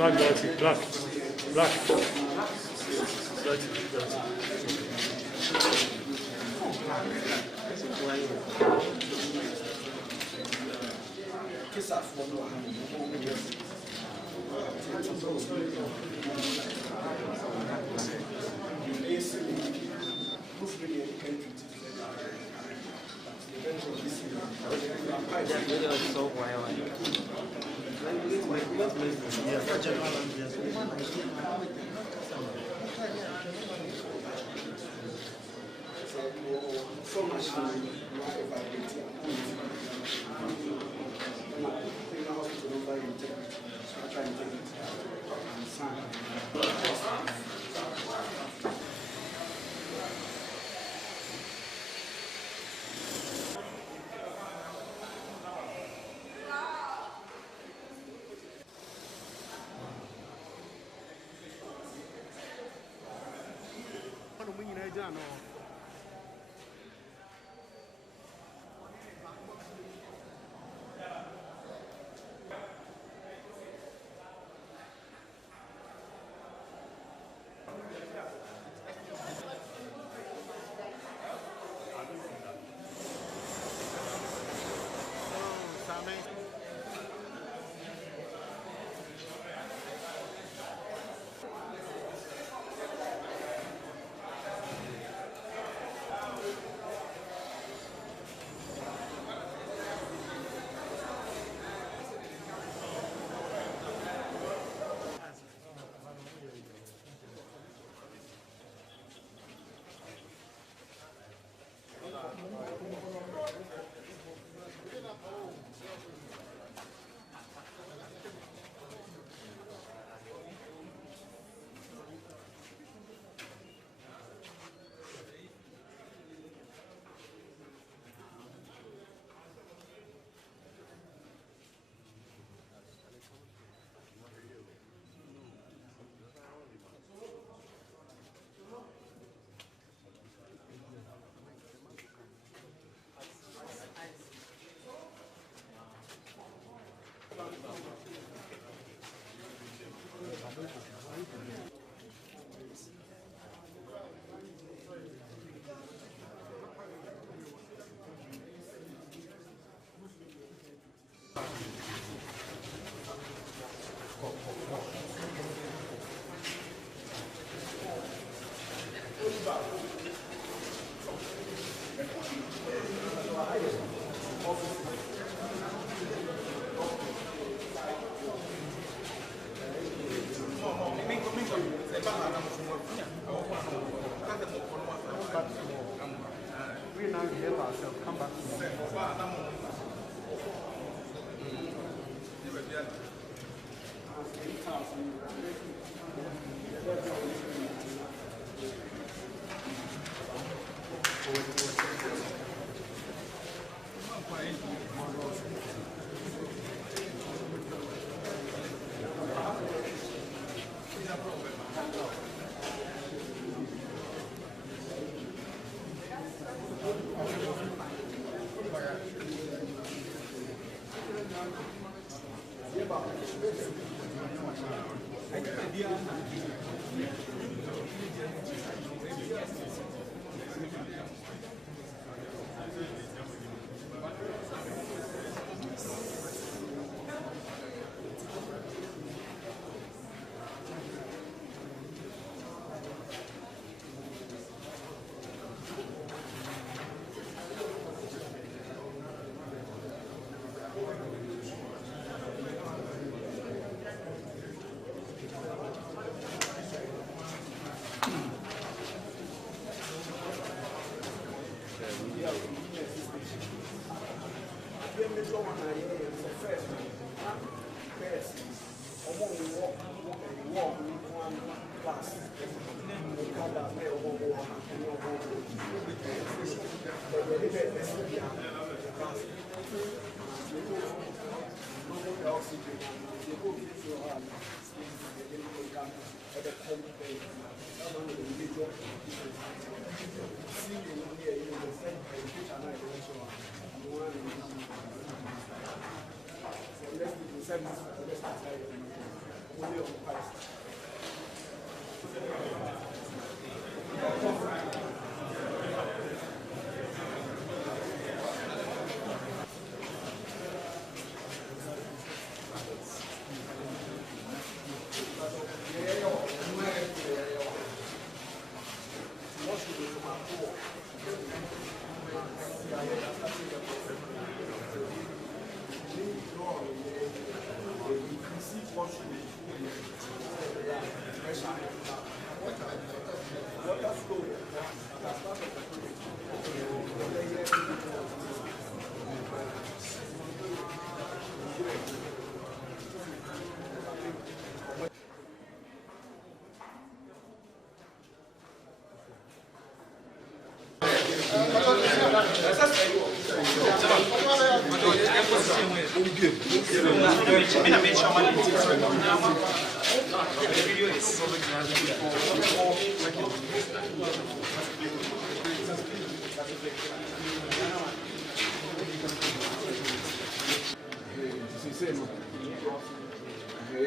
Black, dirty, black, black. Dirty, dirty. We now behave ourselves, come back to me.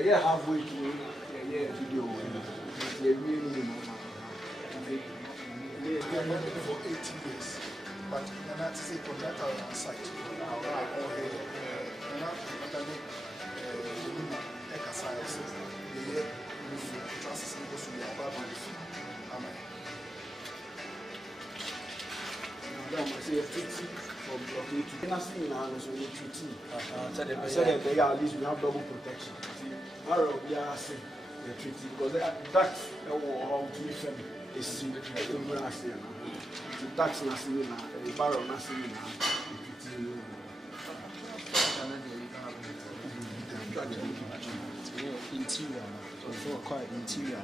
Yeah, halfway through the video. They are running for 80 years, but the Nazis say contractor on site. So that they at least we have double protection. The treaty because that's how to defend is the tax the barrel interior, so quite interior.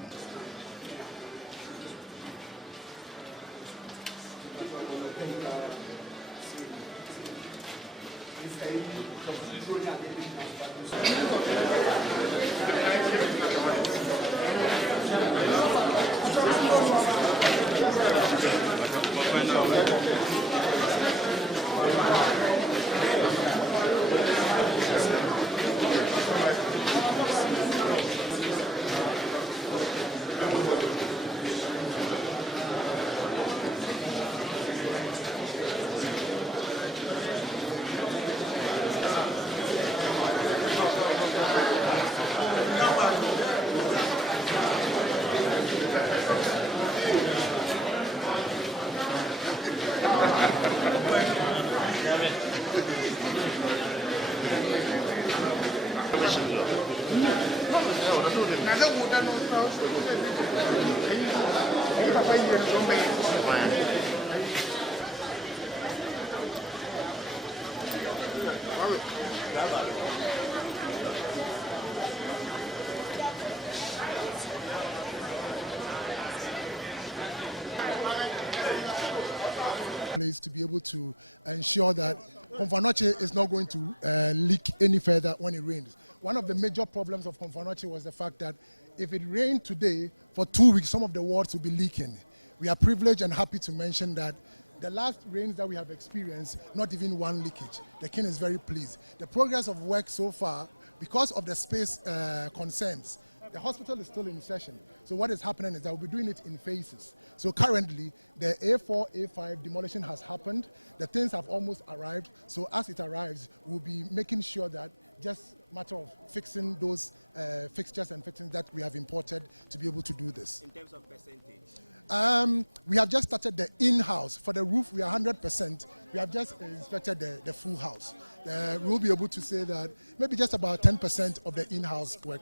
Place to be able to ensure that Confanoche is not going to leak any further when it rains. One of the major problems of Confanoche was the fact that if it rained today, for 2 weeks, some of the wards will be leaking. We are privileged and happy to mention that the last rains that we have experienced, not even one leakage. The king is very pleased. The progress of work so far, because of the space concerns, the hospital is still in session. So what is happening is that we'll be doing it in phases. So currently, the A4, A5 demolition has happened. The things have almost arrived. So as it arrives, we'll be making sure that just matter of fixing those fixtures and fittings that we have imported to be able to do this. In terms of percentage? We have just started the in-house. For the roof, we are 100%. We have just inspected the full house. We'll be able to say that maybe just about 10% of the in-house work.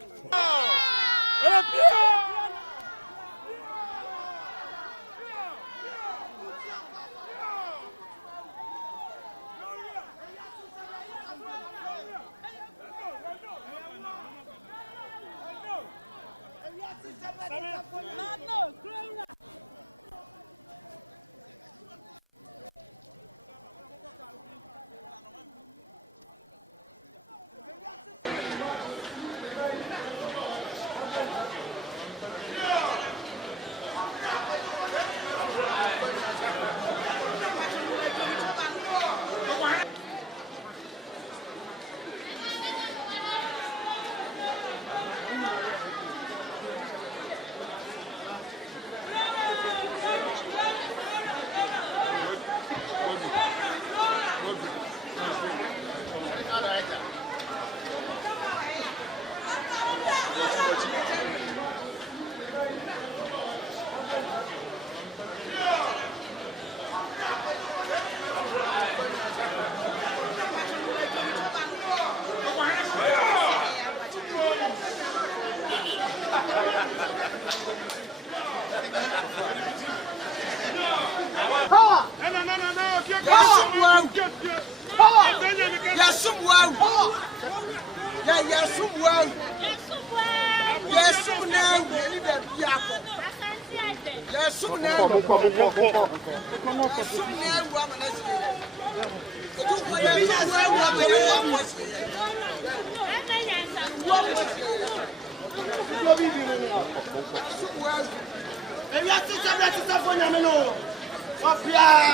Yeah.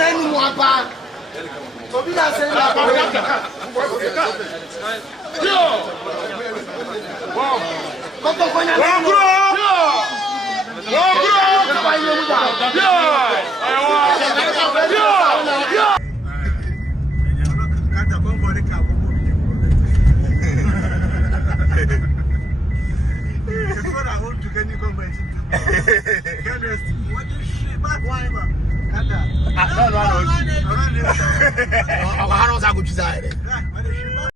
na nu apa. Obi na say na ba. Yo. Koto konya. One bro. No.